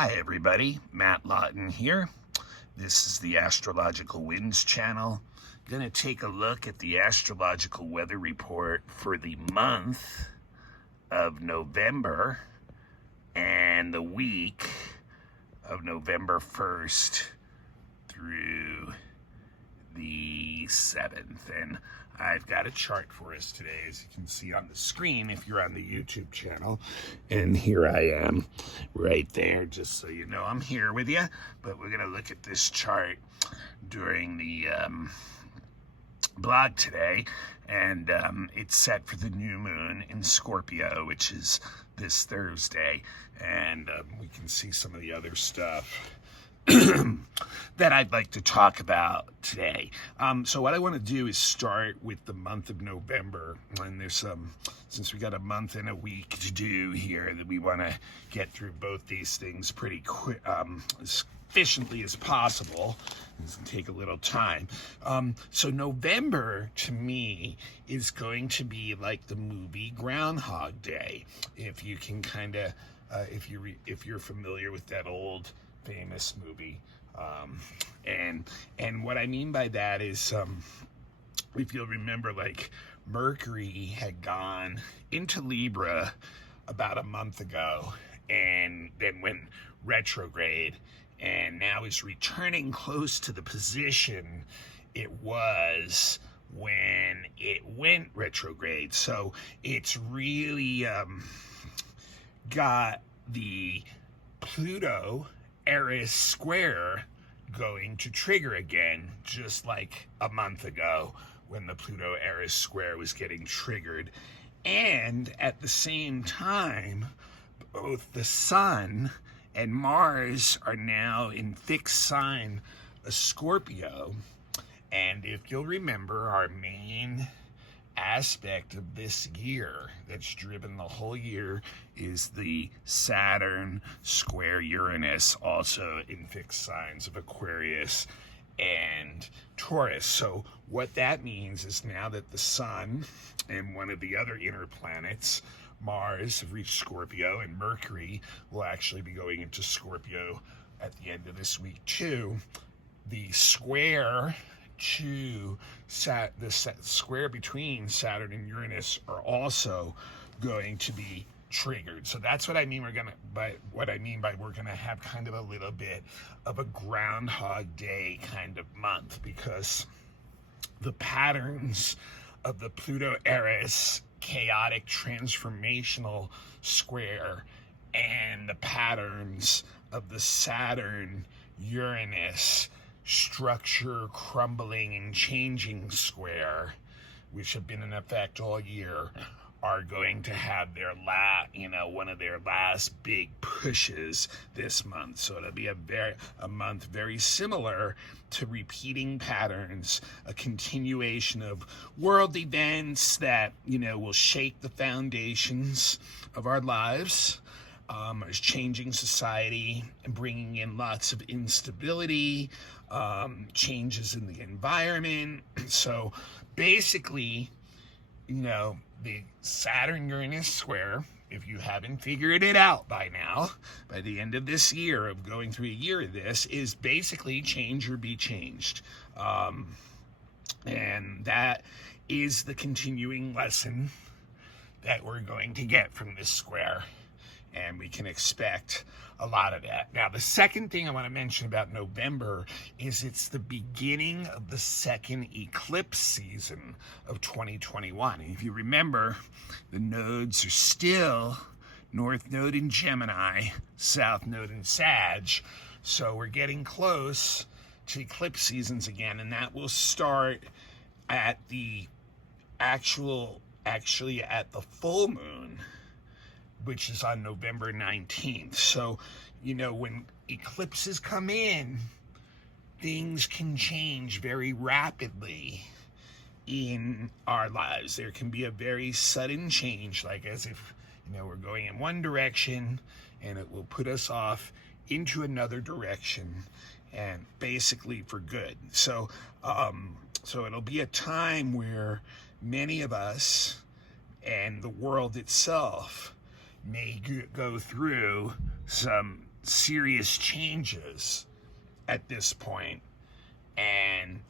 Hi everybody, Matt Lawton here. This is the Astrological Winds channel. Going to take a look at the astrological weather report for the month of November and the week of November 1st through the 7th. And I've got a chart for us today, as you can see on the screen if you're on the YouTube channel. And here I am right there, just so you know I'm here with you. But we're going to look at this chart during the blog today. And it's set for the new moon in Scorpio, which is this Thursday. And we can see some of the other stuff that I'd like to talk about today. So what I want to do is start with the month of November, and there's since we got a month and a week to do here, that we want to get through both these things pretty quick, as efficiently as possible. It's going to take a little time. So November to me is going to be like the movie Groundhog Day, if you can kind of if you're familiar with that old famous movie. And what I mean by that is, if you'll remember, like, Mercury had gone into Libra about a month ago and then went retrograde, and now is returning close to the position it was when it went retrograde. So it's really got the Pluto Eris square going to trigger again, just like a month ago when the Pluto Eris square was getting triggered. And at the same time, both the Sun and Mars are now in fixed sign of Scorpio. And if you'll remember, our main aspect of this year that's driven the whole year is the Saturn square Uranus, also in fixed signs of Aquarius and Taurus. So what that means is, now that the Sun and one of the other inner planets, Mars, have reached Scorpio, and Mercury will actually be going into Scorpio at the end of this week too, the square to the square between Saturn and Uranus are also going to be triggered. So that's what I mean. We're gonna have kind of a little bit of a Groundhog Day kind of month, because the patterns of the Pluto Eris chaotic transformational square and the patterns of the Saturn Uranus structure crumbling and changing square, which have been in effect all year, are going to have their one of their last big pushes this month. So it'll be a month very similar to repeating patterns, a continuation of world events that will shake the foundations of our lives, is changing society and bringing in lots of instability, changes in the environment. So basically, the Saturn-Uranus square, if you haven't figured it out by now, by the end of this year, of going through a year of this, is basically change or be changed. And that is the continuing lesson that we're going to get from this square. And we can expect a lot of that. Now, the second thing I want to mention about November is it's the beginning of the second eclipse season of 2021. And if you remember, the nodes are still North Node in Gemini, South Node in Sag. So we're getting close to eclipse seasons again, and that will start at the actually at the full moon, which is on November 19th. So, when eclipses come in, things can change very rapidly in our lives. There can be a very sudden change, like as if, we're going in one direction and it will put us off into another direction, and basically for good. So, so it'll be a time where many of us and the world itself may go through some serious changes at this point and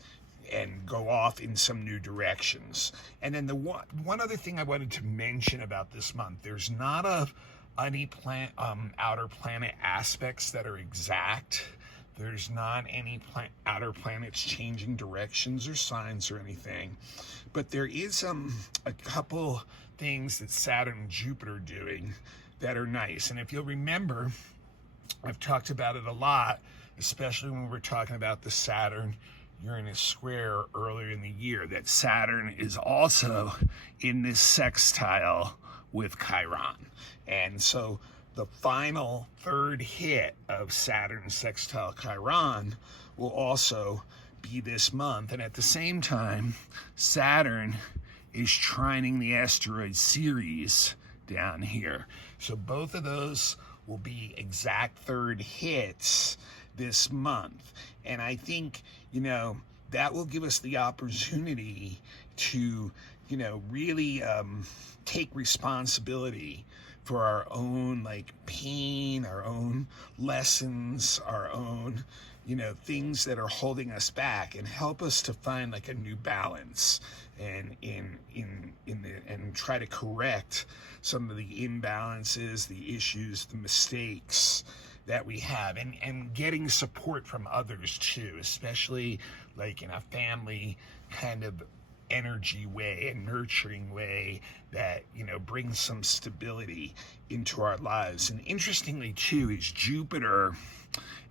go off in some new directions. And then the one other thing I wanted to mention about this month, there's not any outer planet aspects that are exact. There's not any outer planets changing directions or signs or anything, but there is a couple things that Saturn and Jupiter are doing that are nice. And if you'll remember, I've talked about it a lot, especially when we're talking about the Saturn-Uranus square earlier in the year, that Saturn is also in this sextile with Chiron. And so the final third hit of Saturn sextile Chiron will also be this month. And at the same time, Saturn is trining the asteroid Ceres down here. So both of those will be exact third hits this month. And I think, that will give us the opportunity to, really take responsibility for our own pain, our own lessons, our own, things that are holding us back, and help us to find a new balance and and try to correct some of the imbalances, the issues, the mistakes that we have, and getting support from others too, especially in a family kind of energy way, a nurturing way that brings some stability into our lives. And interestingly too is Jupiter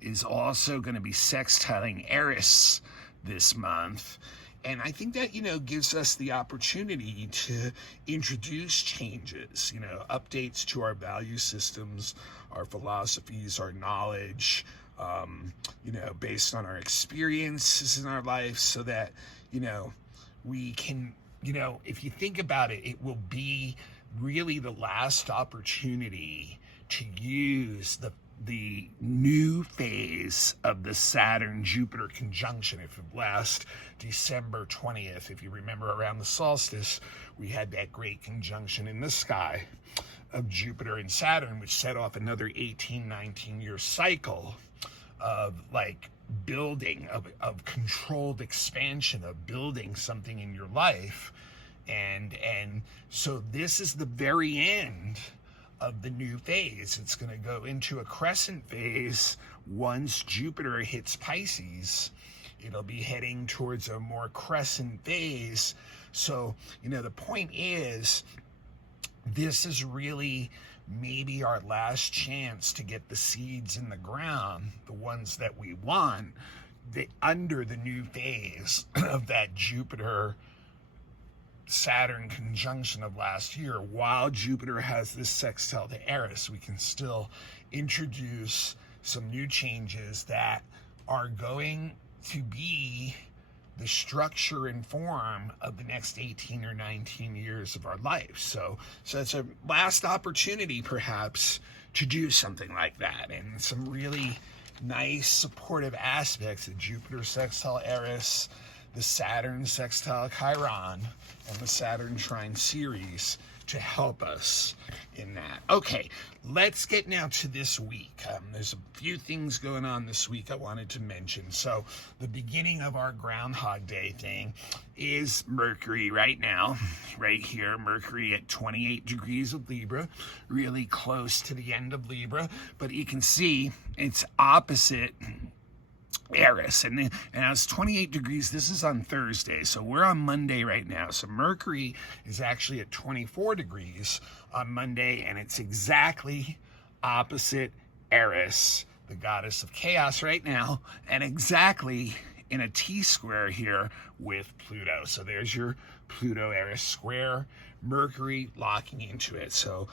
is also going to be sextiling Eris this month, and I think that gives us the opportunity to introduce changes, updates to our value systems, our philosophies, our knowledge, based on our experiences in our life, so that we can, if you think about it, it will be really the last opportunity to use the new phase of the Saturn-Jupiter conjunction. If last December 20th, if you remember, around the solstice, we had that great conjunction in the sky of Jupiter and Saturn, which set off another 18-19 year cycle of building, of controlled expansion, of building something in your life. And so this is the very end of the new phase. It's going to go into a crescent phase once Jupiter hits Pisces. It'll be heading towards a more crescent phase. So, the point is, this is really maybe our last chance to get the seeds in the ground, the ones that we want, under the new phase of that Jupiter Saturn conjunction of last year. While Jupiter has this sextile to Eris, we can still introduce some new changes that are going to be the structure and form of the next 18 or 19 years of our life. So it's a last opportunity perhaps to do something like that, and some really nice supportive aspects of Jupiter sextile Eris, the Saturn sextile Chiron, and the Saturn trine Ceres to help us in that. Okay, let's get now to this week. There's a few things going on this week I wanted to mention. So the beginning of our Groundhog Day thing is Mercury right now, right here. Mercury at 28 degrees of Libra, really close to the end of Libra, but you can see it's opposite Eris, and it's 28 degrees. This is on Thursday, so we're on Monday right now. So Mercury is actually at 24 degrees on Monday, and it's exactly opposite Eris, the goddess of chaos, right now, and exactly in a T-square here with Pluto. So there's your Pluto-Eris square, Mercury locking into it. So,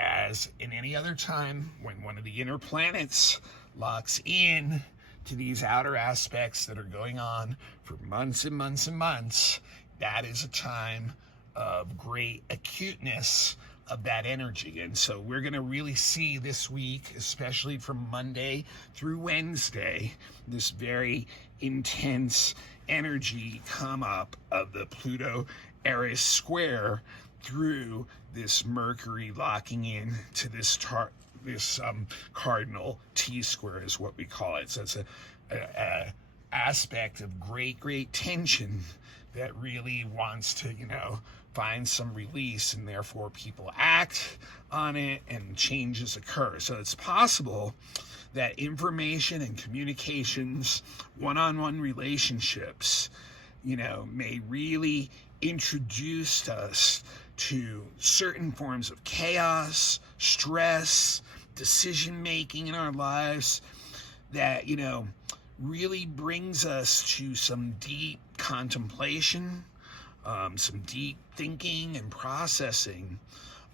as in any other time, when one of the inner planets locks in to these outer aspects that are going on for months and months and months, that is a time of great acuteness of that energy. And so we're going to really see this week, especially from Monday through Wednesday, this very intense energy come up of the Pluto-Eris square through this Mercury locking in to this this cardinal T-square is what we call it. So it's a aspect of great tension that really wants to, find some release, and therefore people act on it and changes occur. So it's possible that information and communications, one-on-one relationships, may really introduce us to certain forms of chaos, stress, decision-making in our lives that, really brings us to some deep contemplation, some deep thinking and processing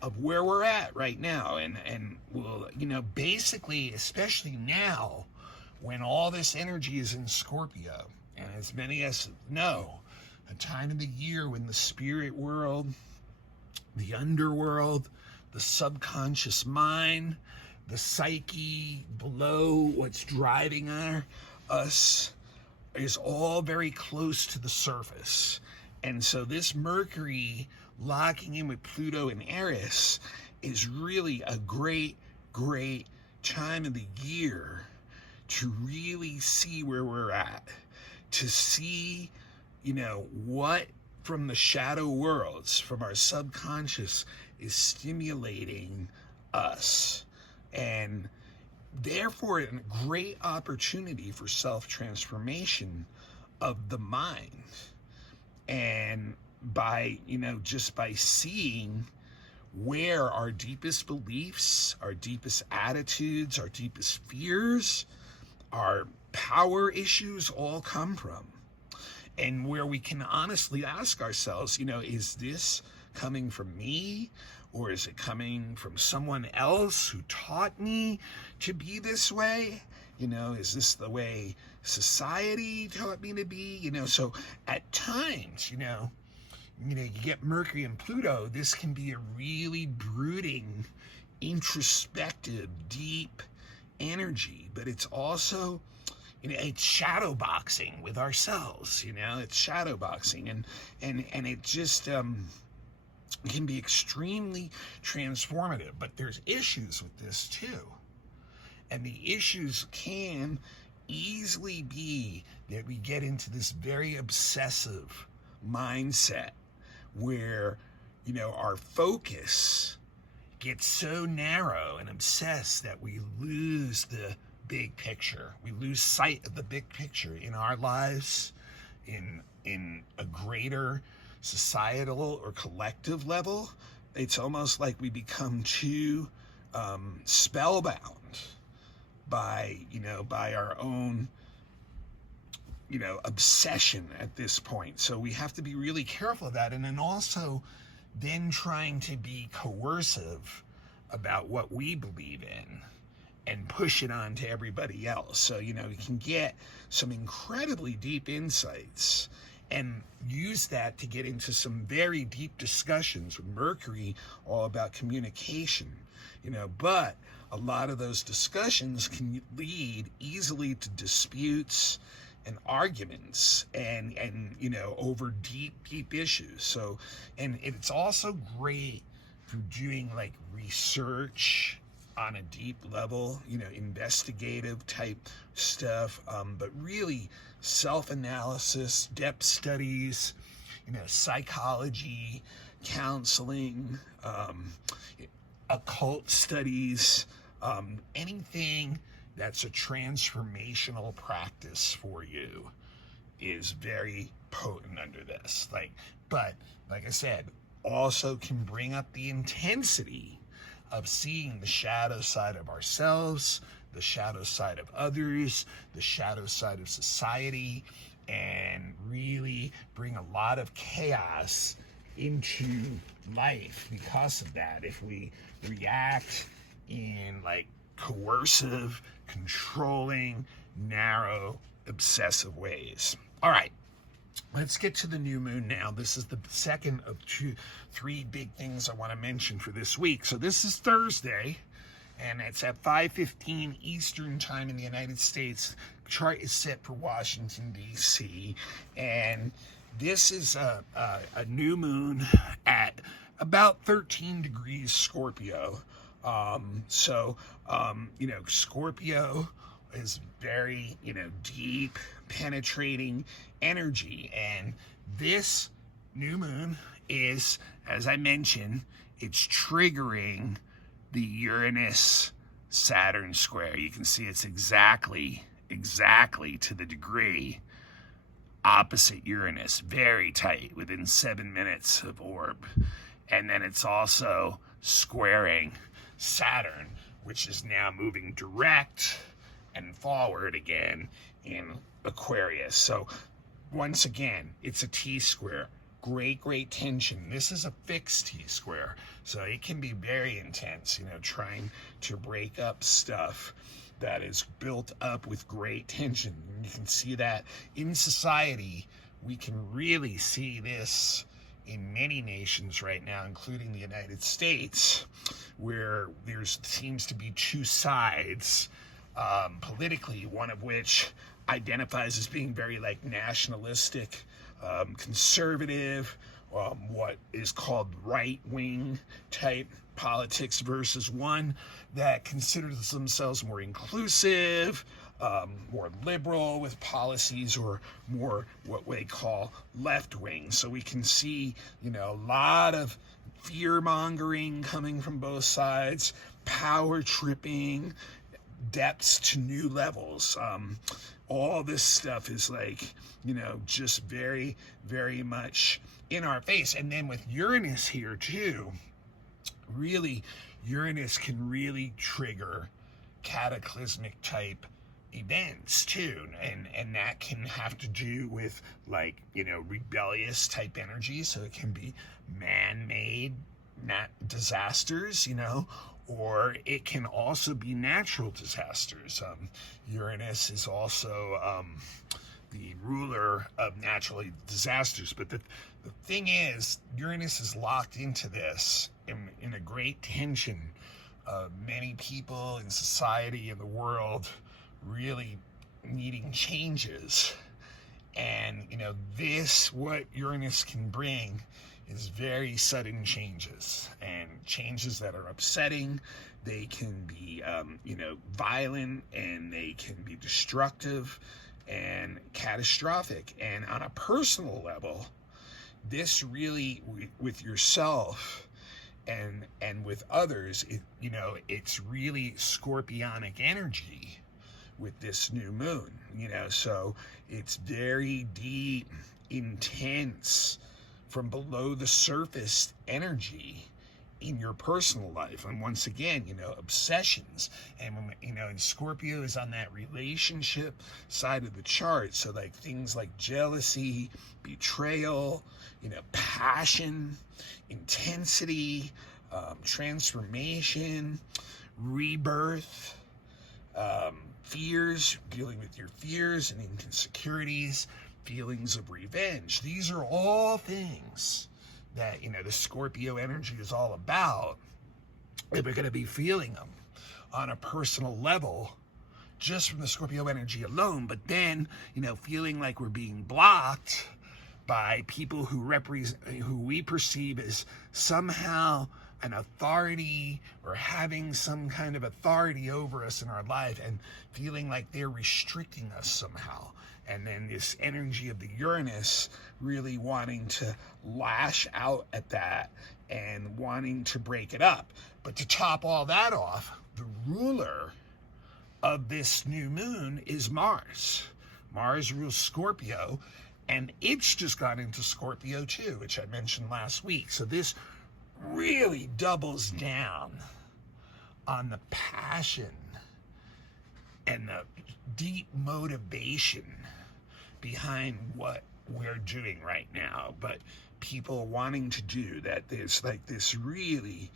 of where we're at right now. And we'll, basically, especially now when all this energy is in Scorpio, and as many of us know, a time of the year when the spirit world, the underworld, the subconscious mind, the psyche below what's driving us is all very close to the surface. And so this Mercury locking in with Pluto and Aries is really a great time of the year to really see where we're at, to see, what from the shadow worlds, from our subconscious, is stimulating us. And therefore, a great opportunity for self-transformation of the mind. And by, just by seeing where our deepest beliefs, our deepest attitudes, our deepest fears, our power issues all come from. And where we can honestly ask ourselves, is this coming from me? Or is it coming from someone else who taught me to be this way? Is this the way society taught me to be? So at times, you get Mercury and Pluto, this can be a really brooding, introspective, deep energy, but it's also, it's shadow boxing with ourselves, it's shadow boxing, and it just can be extremely transformative. But there's issues with this too. And the issues can easily be that we get into this very obsessive mindset where, our focus gets so narrow and obsessed that we lose the big picture. We lose sight of the big picture in our lives, in a greater societal or collective level. It's almost like we become too spellbound by our own obsession at this point. So we have to be really careful of that, and then also then trying to be coercive about what we believe in and push it on to everybody else. So we can get some incredibly deep insights and use that to get into some very deep discussions with Mercury, all about communication, but a lot of those discussions can lead easily to disputes and arguments and over deep issues. So, and it's also great for doing like research on a deep level, investigative type stuff, but really self-analysis, depth studies, psychology, counseling, occult studies, anything that's a transformational practice for you is very potent under this. But like I said, also can bring up the intensity of seeing the shadow side of ourselves, the shadow side of others, the shadow side of society, and really bring a lot of chaos into life because of that. If we react in coercive, controlling, narrow, obsessive ways. All right, let's get to the new moon now. This is the second of three big things I want to mention for this week. So this is Thursday, and it's at 5:15 Eastern time in the United States. The chart is set for Washington, D.C., and this is a new moon at about 13 degrees Scorpio Scorpio is very, deep, penetrating energy. And this new moon is, as I mentioned, it's triggering the Uranus Saturn square. You can see it's exactly to the degree opposite Uranus, very tight, within 7 minutes of orb. And then it's also squaring Saturn, which is now moving direct and forward again in Aquarius. So once again, it's a T-square. Great tension. This is a fixed T-square, so it can be very intense, trying to break up stuff that is built up with great tension. And you can see that in society. We can really see this in many nations right now, including the United States, where there seems to be two sides politically, one of which identifies as being very nationalistic, conservative, what is called right-wing type politics, versus one that considers themselves more inclusive, more liberal with policies, or more what they call left-wing. So we can see, a lot of fear-mongering coming from both sides, power tripping, depths to new levels. All this stuff is just very much in our face. And then with Uranus here too, really, Uranus can really trigger cataclysmic type events too, and that can have to do with rebellious type energy. So it can be man-made disasters, or it can also be natural disasters. Uranus is also the ruler of natural disasters. But the thing is, Uranus is locked into this in a great tension. Many people in society, in the world, really needing changes. And, what Uranus can bring is very sudden changes, and changes that are upsetting. They can be, violent, and they can be destructive and catastrophic. And on a personal level, this really, with yourself and with others, it's really scorpionic energy with this new moon, so it's very deep, intense, from below the surface energy in your personal life. And once again, obsessions. And, and Scorpio is on that relationship side of the chart. So things like jealousy, betrayal, passion, intensity, transformation, rebirth, fears, dealing with your fears and insecurities, feelings of revenge. These are all things that, the Scorpio energy is all about. If we're going to be feeling them on a personal level, just from the Scorpio energy alone, but then, feeling like we're being blocked by people who we perceive as somehow an authority, or having some kind of authority over us in our life, and feeling like they're restricting us somehow. And then this energy of the Uranus really wanting to lash out at that and wanting to break it up. But to top all that off, the ruler of this new moon is Mars. Mars rules Scorpio, and it's just got into Scorpio too, which I mentioned last week. So this really doubles down on the passion and the deep motivation behind what we're doing right now, but people wanting to do that. There's this really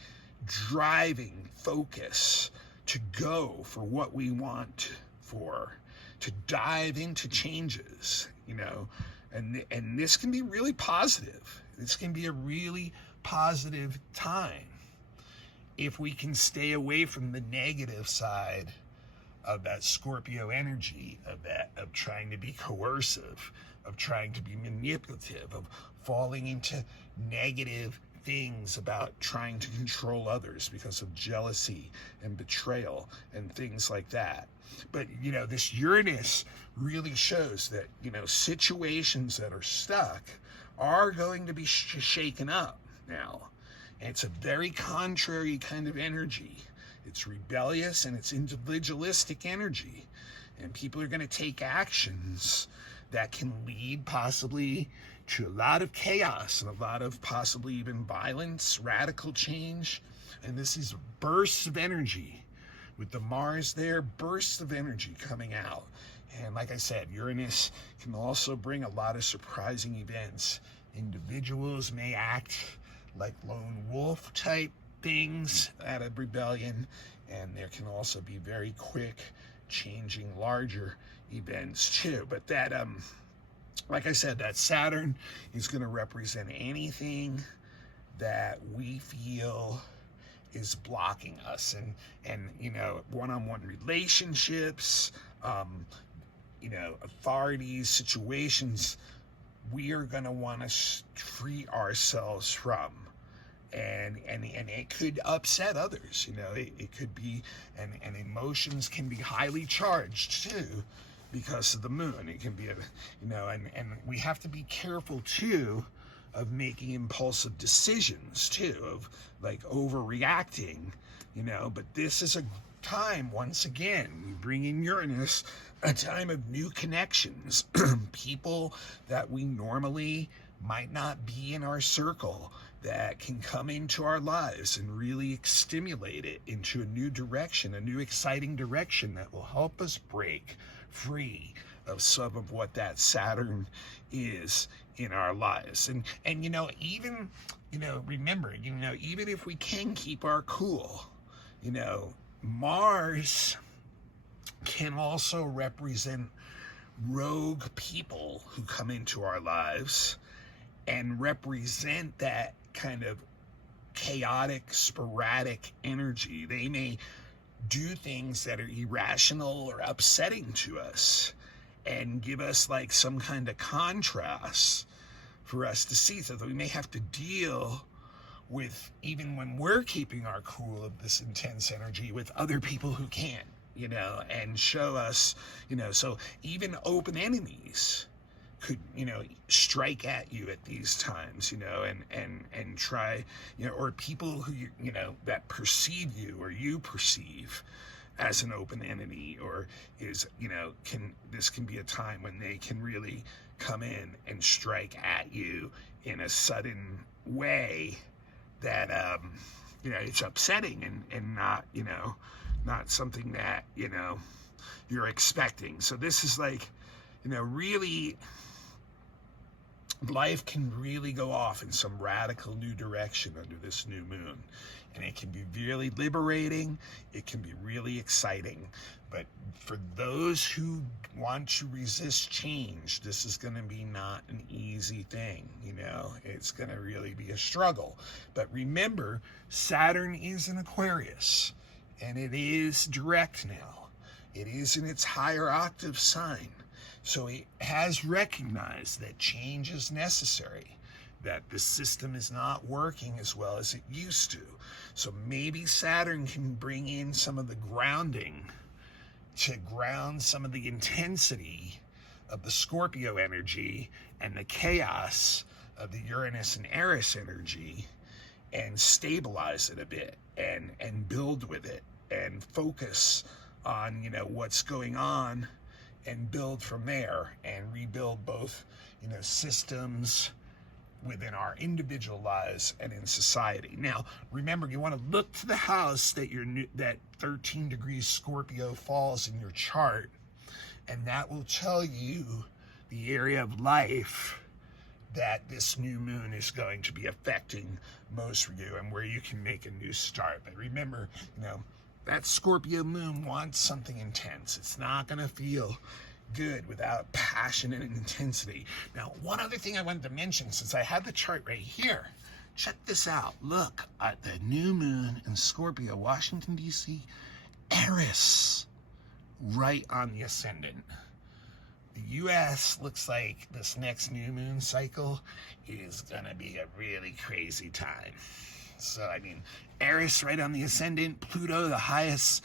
driving focus to go for what we want for, to dive into changes, and this can be really positive. This can be a really positive time if we can stay away from the negative side of that Scorpio energy, of trying to be coercive, of trying to be manipulative, of falling into negative things about trying to control others because of jealousy and betrayal and things like that. But, this Uranus really shows that, situations that are stuck are going to be shaken up now. And it's a very contrary kind of energy. It's rebellious and it's individualistic energy. And people are going to take actions that can lead possibly to a lot of chaos and a lot of possibly even violence, radical change. And this is bursts of energy. With the Mars there, bursts of energy coming out. And like I said, Uranus can also bring a lot of surprising events. Individuals may act like lone wolf type things out of rebellion, and there can also be very quick changing larger events too. But that like I said, that Saturn is going to represent anything that we feel is blocking us, and one-on-one relationships, authorities, situations we are going to want to free ourselves from. And it could upset others, it could be, and emotions can be highly charged too because of the moon. It can be, and we have to be careful too of making impulsive decisions too, of like overreacting, but this is a time, once again, we bring in Uranus, a time of new connections, people that we normally might not be in our circle that can come into our lives and really stimulate it into a new direction, a new exciting direction that will help us break free of some of what that Saturn is in our lives. And even, remember, even if we can keep our cool, Mars can also represent rogue people who come into our lives and represent that kind of chaotic, sporadic energy. They may do things that are irrational or upsetting to us and give us like some kind of contrast for us to see, so that we may have to deal with, even when we're keeping our cool of this intense energy, with other people who can't, and show us, so even open enemies could, strike at you at these times, and try, or people who, that perceive you or you perceive as an open enemy, or is, this can be a time when they can really come in and strike at you in a sudden way that, it's upsetting and not, not something that, you're expecting. So this is like, really, life can really go off in some radical new direction under this new moon. And it can be really liberating. It can be really exciting. But for those who want to resist change, this is going to be not an easy thing. It's going to really be a struggle. But remember, Saturn is in Aquarius, and it is direct now. It is in its higher octave sign. So it has recognized that change is necessary, that the system is not working as well as it used to. So maybe Saturn can bring in some of the grounding to ground some of the intensity of the Scorpio energy and the chaos of the Uranus and Aries energy, and stabilize it a bit and build with it and focus on, what's going on, and build from there and rebuild both, systems within our individual lives and in society. Now, remember, you want to look to the house that that 13 degrees Scorpio falls in your chart, and that will tell you the area of life that this new moon is going to be affecting most for you, and where you can make a new start. But remember, that Scorpio moon wants something intense. It's not going to feel good without passion and intensity. Now, one other thing I wanted to mention, since I have the chart right here, check this out. Look at the new moon in Scorpio, Washington, D.C., Aries, right on the ascendant. the U.S. looks like this next new moon cycle is gonna be a really crazy time. So I mean, Eris right on the ascendant, Pluto the highest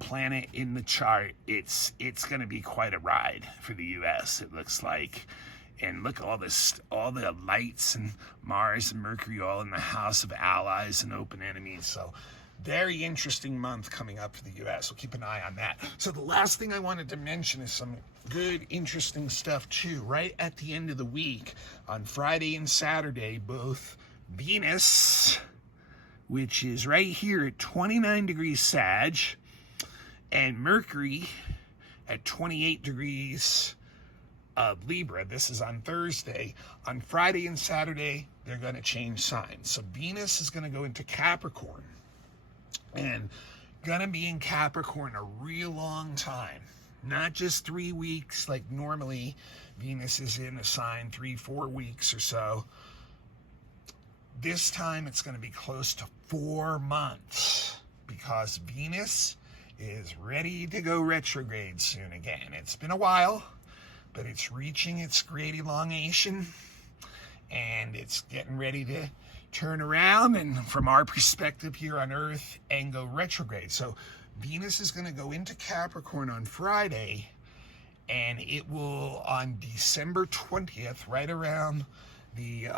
planet in the chart. It's gonna be quite a ride for the U.S. It looks like. And look, all the lights, and Mars and Mercury all in the house of allies and open enemies. So very interesting month coming up for the U.S. We'll keep an eye on that. So the last thing I wanted to mention is some good, interesting stuff too. Right at the end of the week, on Friday and Saturday, both Venus, which is right here at 29 degrees Sag, and Mercury at 28 degrees of Libra. This is on Thursday. On Friday and Saturday, they're going to change signs. So Venus is going to go into Capricorn, and going to be in Capricorn a real long time. Not just 3 weeks like normally Venus is in a sign, 3-4 weeks or so. This time it's going to be close to 4 months, because Venus is ready to go retrograde soon again. It's been a while, but it's reaching its great elongation, and it's getting ready to turn around, and from our perspective here on Earth, and go retrograde. So Venus is going to go into Capricorn on Friday, and it will, on December 20th, right around the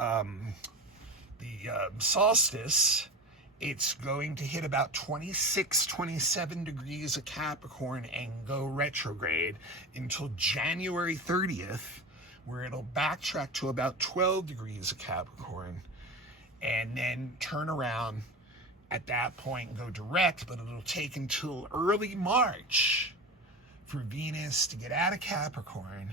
solstice, it's going to hit about 26-27 degrees of Capricorn and go retrograde until January 30th, where it'll backtrack to about 12 degrees of Capricorn, and then turn around at that point and go direct. But it'll take until early March for Venus to get out of Capricorn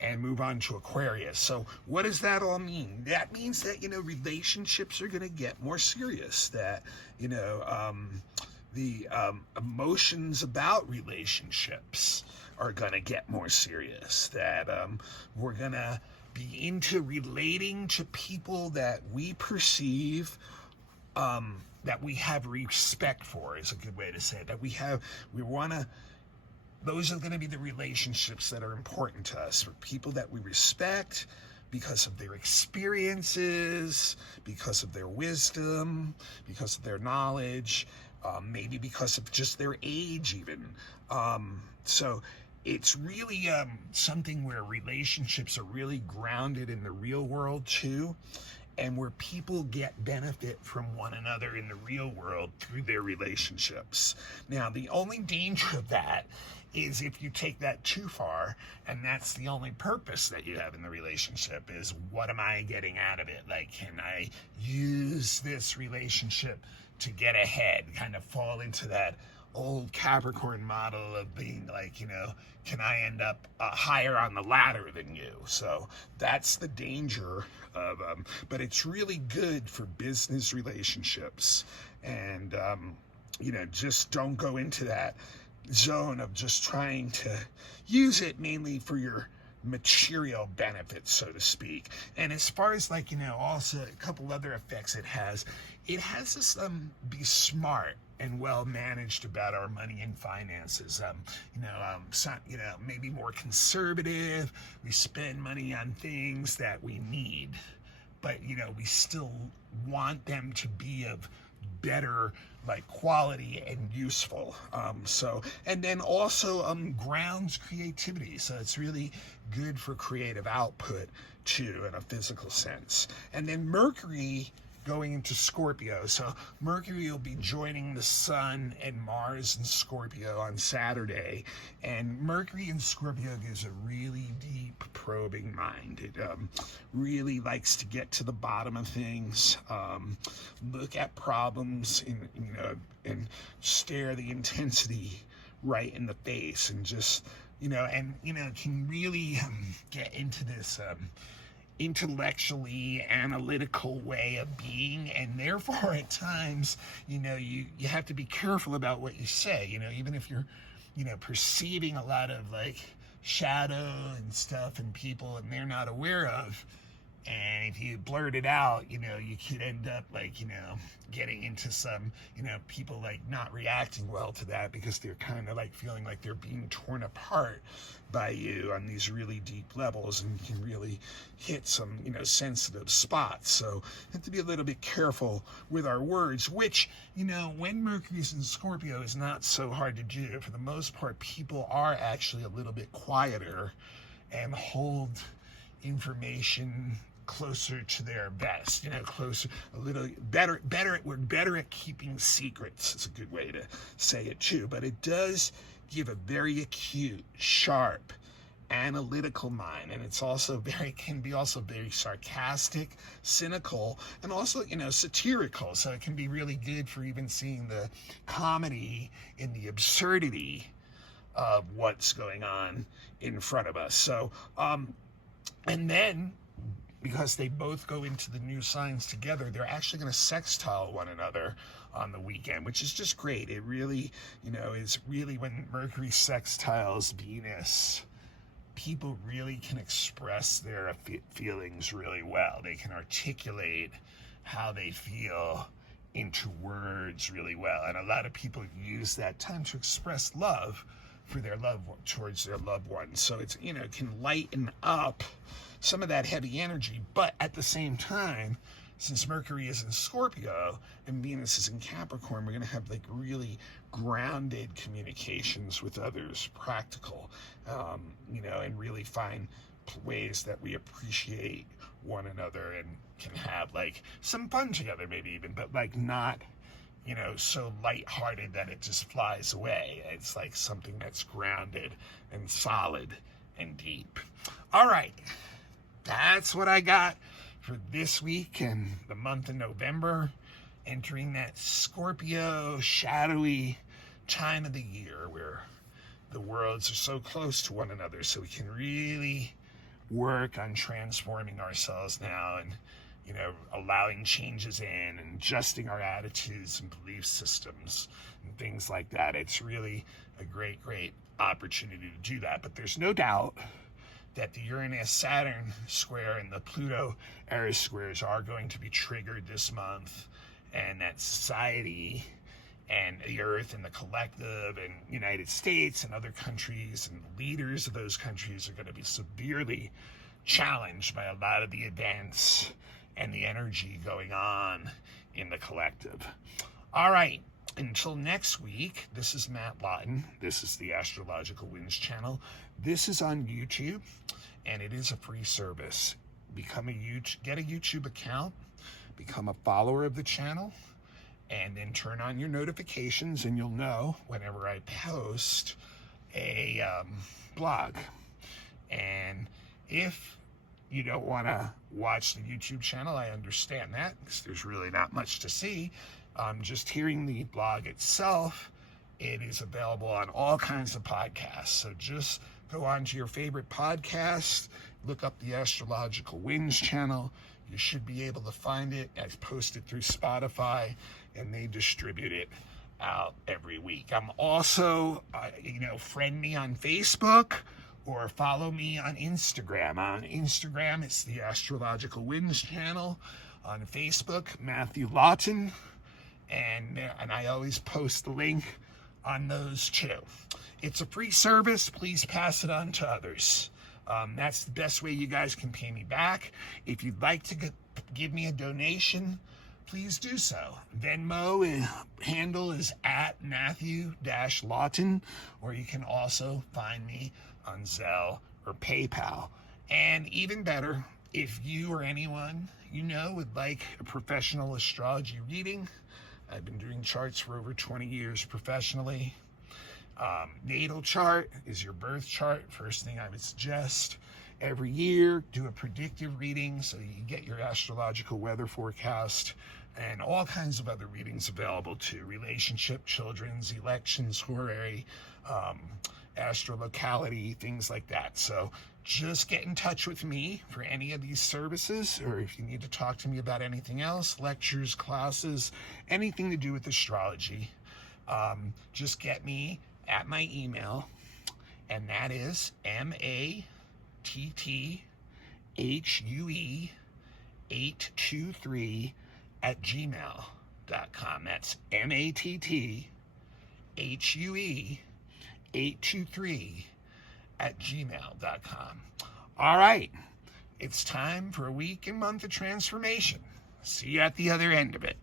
and move on to Aquarius. So what does that all mean? That means that, relationships are going to get more serious, that, the emotions about relationships are going to get more serious, that we're going to be into relating to people that we perceive that we have respect for, is a good way to say it, those are going to be the relationships that are important to us, for people that we respect because of their experiences, because of their wisdom, because of their knowledge, maybe because of just their age even. So it's really something where relationships are really grounded in the real world too, and where people get benefit from one another in the real world through their relationships. Now, the only danger of that is if you take that too far, and that's the only purpose that you have in the relationship, is what am I getting out of it? Like, can I use this relationship to get ahead? Kind of fall into that old Capricorn model of being like, can I end up higher on the ladder than you? So that's the danger of, but it's really good for business relationships. And, just don't go into that zone of just trying to use it mainly for your material benefits, so to speak. And as far as also a couple other effects it has us be smart and well managed about our money and finances. Maybe more conservative. We spend money on things that we need, but we still want them to be of better quality and useful. And then also grounds creativity. So it's really good for creative output too, in a physical sense. And then Mercury going into Scorpio. So Mercury will be joining the Sun and Mars in Scorpio on Saturday. And Mercury in Scorpio gives a really deep, probing mind. It really likes to get to the bottom of things, look at problems, and stare the intensity right in the face, and just, can really get into this intellectually analytical way of being, and therefore at times you have to be careful about what you say, even if you're perceiving a lot of shadow and stuff in people and they're not aware of. And if you blurt it out, you could end up like, getting into some, people like not reacting well to that because they're kind of like feeling like they're being torn apart by you on these really deep levels, and you can really hit some, sensitive spots. So have to be a little bit careful with our words, which, when Mercury's in Scorpio is not so hard to do. For the most part, people are actually a little bit quieter and hold information closer to their best, closer, a little better, we're better at keeping secrets. It's a good way to say it too, but it does give a very acute, sharp, analytical mind, and it's also can be also very sarcastic, cynical, and also, satirical. So it can be really good for even seeing the comedy in the absurdity of what's going on in front of us. So, and then, because they both go into the new signs together, they're actually going to sextile one another on the weekend, which is just great. It really, is really when Mercury sextiles Venus, people really can express their feelings really well. They can articulate how they feel into words really well. And a lot of people use that time to express love for their towards their loved ones. So it's, can lighten up some of that heavy energy, but at the same time, since Mercury is in Scorpio and Venus is in Capricorn, we're going to have like really grounded communications with others, practical, and really find ways that we appreciate one another and can have like some fun together, maybe even, but like not, so lighthearted that it just flies away. It's like something that's grounded and solid and deep. All right. That's what I got for this week and the month of November, entering that Scorpio shadowy time of the year where the worlds are so close to one another, so we can really work on transforming ourselves now and, allowing changes in and adjusting our attitudes and belief systems and things like that. It's really a great, great opportunity to do that. But there's no doubt that the Uranus-Saturn square and the Pluto-Eris squares are going to be triggered this month, and that society and the Earth and the collective and United States and other countries and leaders of those countries are going to be severely challenged by a lot of the events and the energy going on in the collective. All right. Until next week, this is Matt Lawton. This is the Astrological Winds channel. This is on YouTube, and it is a free service. Get a YouTube account, become a follower of the channel, and then turn on your notifications, and you'll know whenever I post a blog. And if you don't want to watch the YouTube channel, I understand that, because there's really not much to see. Just hearing the blog itself, it is available on all kinds of podcasts. So just go on to your favorite podcast, look up the Astrological Winds channel. You should be able to find it. I post it through Spotify, and they distribute it out every week. I'm also, friend me on Facebook or follow me on Instagram. On Instagram, it's the Astrological Winds channel. On Facebook, Matthew Lawton. And I always post the link on those too. It's a free service. Please pass it on to others. That's the best way you guys can pay me back. If you'd like to give me a donation, please do so. Venmo handle is at Matthew-Lawton, or you can also find me on Zelle or PayPal. And even better, if you or anyone would like a professional astrology reading, I've been doing charts for over 20 years professionally. Natal chart is your birth chart. First thing I would suggest, every year do a predictive reading so you get your astrological weather forecast, and all kinds of other readings available too. Relationship, children's, elections, horary, astrolocality, things like that. So just get in touch with me for any of these services, or if you need to talk to me about anything else, lectures, classes, anything to do with astrology, just get me at my email, and that is MATTHUE matthure823@gmail.com. That's matthure823@gmail.com. All right, it's time for a week and month of transformation. See you at the other end of it.